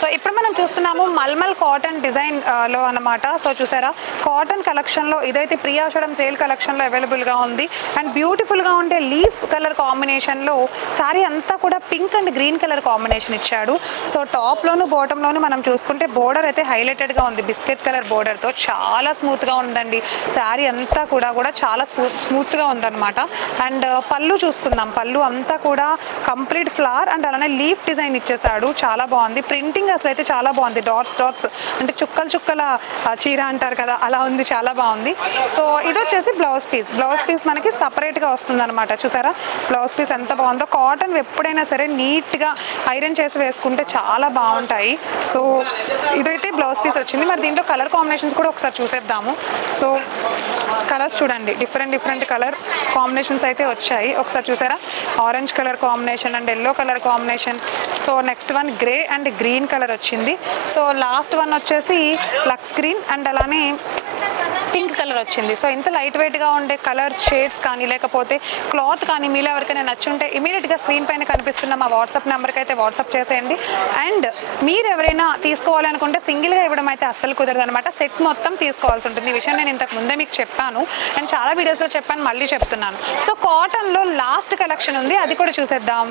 So ఇప్పుడు మనం చూస్తున్నాము మల్మల్ కాటన్ డిజైన్ లో అన్నమాట. సో చూసారా కాటన్ కలెక్షన్లో ఇదైతే ప్రియాషడం సేల్ కలెక్షన్లో అవైలబుల్గా ఉంది. అండ్ బ్యూటిఫుల్గా ఉండే లీఫ్ కలర్ కాంబినేషన్లో శారీ అంతా కూడా pink and green colour combination ఇచ్చాడు. సో టాప్లోను బాటంలోను మనం చూసుకుంటే బోర్డర్ అయితే హైలైటెడ్గా ఉంది బిస్కెట్ కలర్ బోర్డర్తో. చాలా స్మూత్గా ఉందండి శారీ అంతా కూడా చాలా స్మూత్గా ఉందన్నమాట. అండ్ పళ్ళు చూసుకుందాం. పళ్ళు అంతా కూడా కంప్లీట్ ఫ్లవర్ అండ్ అలానే లీఫ్ డిజైన్ ఇచ్చేసాడు. చాలా బాగుంది ప్రింటింగ్, అసలు అయితే చాలా బాగుంది. డాట్స్ అంటే చుక్కల చీర అంటారు కదా, అలా ఉంది. చాలా బాగుంది. సో ఇది వచ్చేసి బ్లౌజ్ పీస్ మనకి సపరేట్గా వస్తుంది అనమాట. చూసారా బ్లౌజ్ పీస్ ఎంత బాగుందో. కాటన్ ఎప్పుడైనా సరే నీట్గా ఐరన్ చేసి వేసుకుంటే చాలా బాగుంటాయి. సో ఇదైతే బ్లౌజ్ పీస్ వచ్చింది. మరి దీంట్లో కలర్ కాంబినేషన్స్ కూడా ఒకసారి చూసేద్దాము. సో కలర్స్ చూడండి, డిఫరెంట్ కలర్ కాంబినేషన్స్ అయితే వచ్చాయి. ఒకసారి చూసారా orange colour combination and yellow colour combination. So next one grey and green colour వచ్చింది. సో లాస్ట్ వన్ వచ్చేసి లక్స్ గ్రీన్ అండ్ అలానే పింక్ కలర్ వచ్చింది. సో ఇంత లైట్ వెయిట్గా ఉండే కలర్స్ షేడ్స్ కానీ లేకపోతే క్లాత్ కానీ మీలో ఎవరికైనా నచ్చుంటే ఇమీడియట్గా స్క్రీన్ పైన కనిపిస్తున్న మా వాట్సాప్ నెంబర్కి అయితే వాట్సాప్ చేసేయండి. అండ్ మీరు ఎవరైనా తీసుకోవాలనుకుంటే సింగిల్గా ఇవ్వడం అయితే అస్సలు కుదరదు అనమాట. సెట్ మొత్తం తీసుకోవాల్సి ఉంటుంది. ఈ విషయం నేను ఇంతకు ముందే మీకు చెప్పాను అండ్ చాలా వీడియోస్లో చెప్పాను, మళ్ళీ చెప్తున్నాను. సో కాటన్లో లాస్ట్ కలెక్షన్ ఉంది, అది కూడా చూసేద్దాం.